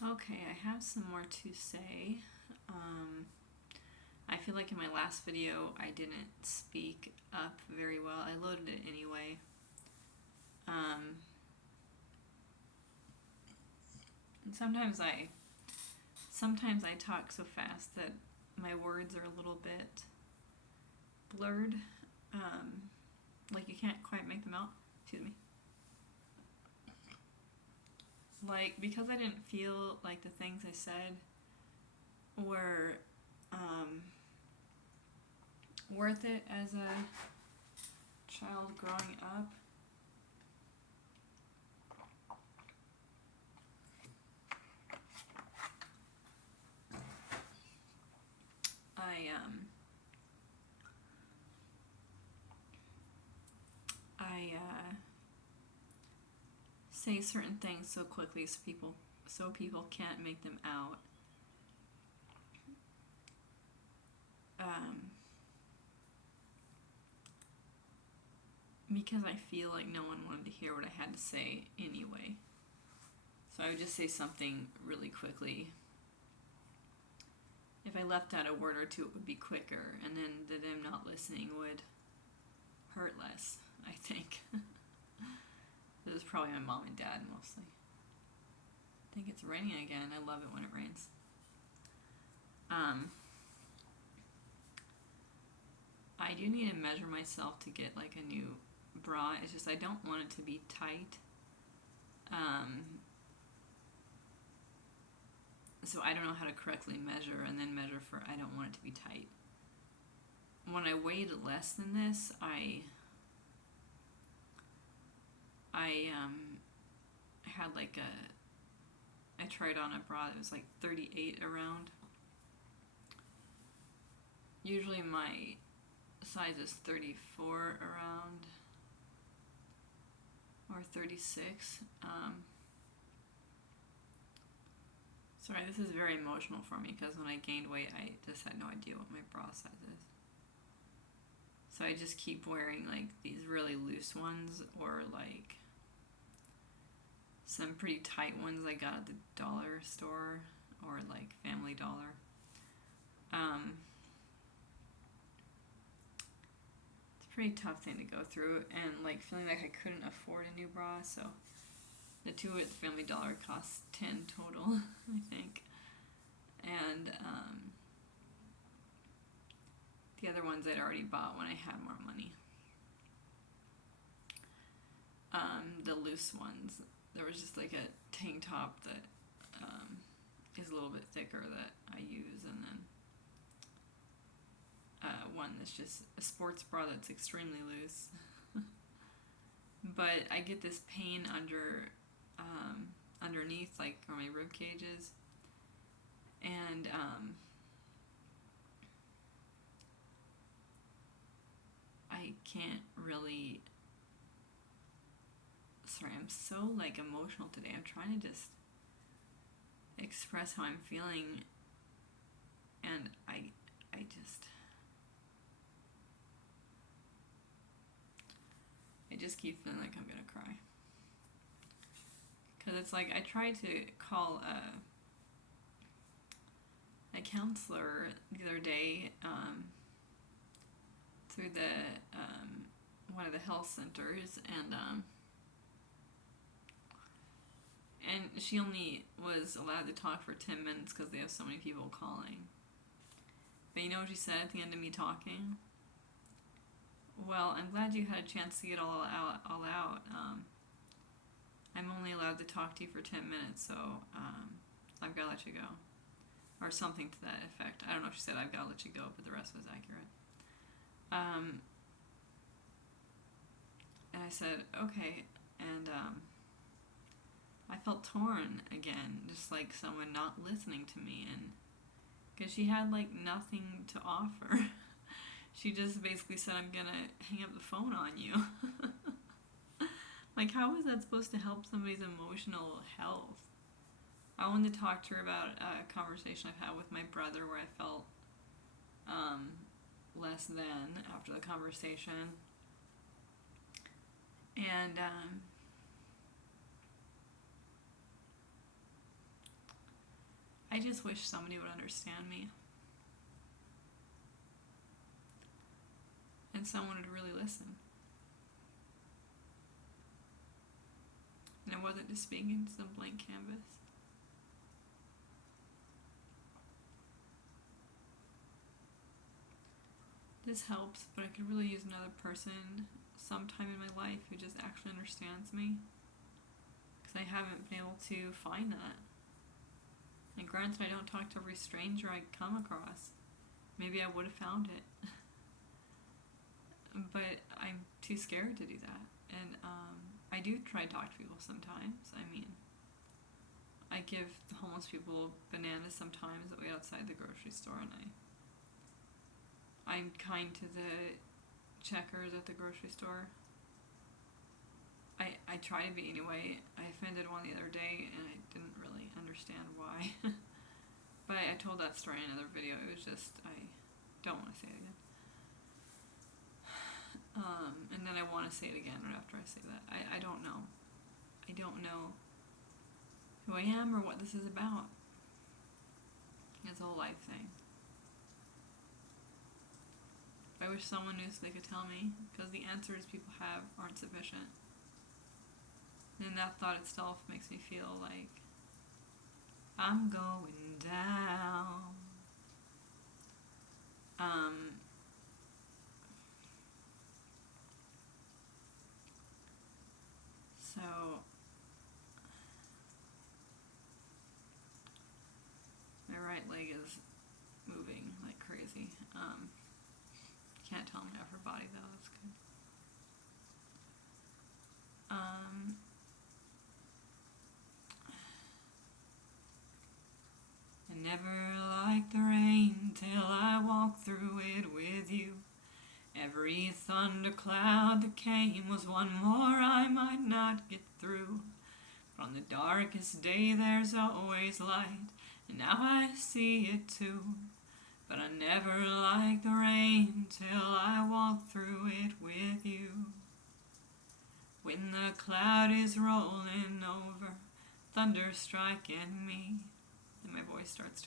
Okay, I have some more to say. Um, I feel like in my last video I didn't speak up very well. I loaded it anyway. Um, and sometimes I talk so fast that my words are a little bit blurred. Um, like you can't quite make them out. Excuse me. Like because I didn't feel like the things I said were um, worth it as a child growing up. I say certain things so quickly so people can't make them out. Um, because I feel like no one wanted to hear what I had to say anyway. So I would just say something really quickly. If I left out a word or two, it would be quicker, and then them not listening would hurt less, I think. This is probably my mom and dad mostly. I think it's raining again. I love it when it rains. I do need to measure myself to get like a new bra. It's just I don't want it to be tight. So I don't know how to correctly measure and then measure for I don't want it to be tight. When I weighed less than this, I had like I tried on a bra that was like 38 around. Usually my size is 34 around or 36. Sorry, this is very emotional for me because when I gained weight, I just had no idea what my bra size is. So I just keep wearing like these really loose ones or like some pretty tight ones I got at the dollar store or like Family Dollar. It's a pretty tough thing to go through and like feeling like I couldn't afford a new bra, so the two at the Family Dollar cost $10 total, I think. And the other ones I'd already bought when I had more money. The loose ones, there was just like a tank top that is a little bit thicker that I use, and then one that's just a sports bra that's extremely loose. But I get this pain underneath, like where my rib cage is, and I can't really. Sorry, I'm so like emotional today. I'm trying to just express how I'm feeling, and I just keep feeling like I'm gonna cry. Because it's like I tried to call a counselor the other day through the one of the health centers, and she only was allowed to talk for 10 minutes because they have so many people calling. But you know what she said at the end of me talking? Well, I'm glad you had a chance to get all out. I'm only allowed to talk to you for 10 minutes, so I've got to let you go. Or something to that effect. I don't know if she said I've got to let you go, but the rest was accurate. And I said, okay, and I felt torn again, just like someone not listening to me, and because she had like nothing to offer. She just basically said, I'm gonna hang up the phone on you. Like, how is that supposed to help somebody's emotional health? I wanted to talk to her about a conversation I've had with my brother where I felt less than after the conversation. And I just wish somebody would understand me. And someone would really listen. And I wasn't just speaking into some blank canvas. This helps, but I could really use another person sometime in my life who just actually understands me. Because I haven't been able to find that. And granted, I don't talk to every stranger I come across. Maybe I would have found it. But I'm too scared to do that. And I do try to talk to people sometimes. I mean, I give the homeless people bananas sometimes that wait outside the grocery store, and I'm kind to the checkers at the grocery store. I try to be anyway. I offended one the other day, and I didn't really understand why. But I told that story in another video. It was just, I don't want to say it again. And then I want to say it again right after I say that. I don't know. I don't know who I am or what this is about. It's a whole life thing. I wish someone knew so they could tell me, because the answers people have aren't sufficient. And that thought itself makes me feel like I'm going down. So my right leg is moving like crazy. Can't tell my upper body though, that's good. I never liked the rain till I walked through it with you. Every thundercloud that came was one more I might not get through. But on the darkest day there's always light, and now I see it too. But I never liked the rain till I walked through it with you. When the cloud is rolling over, thunder striking me, and my voice starts to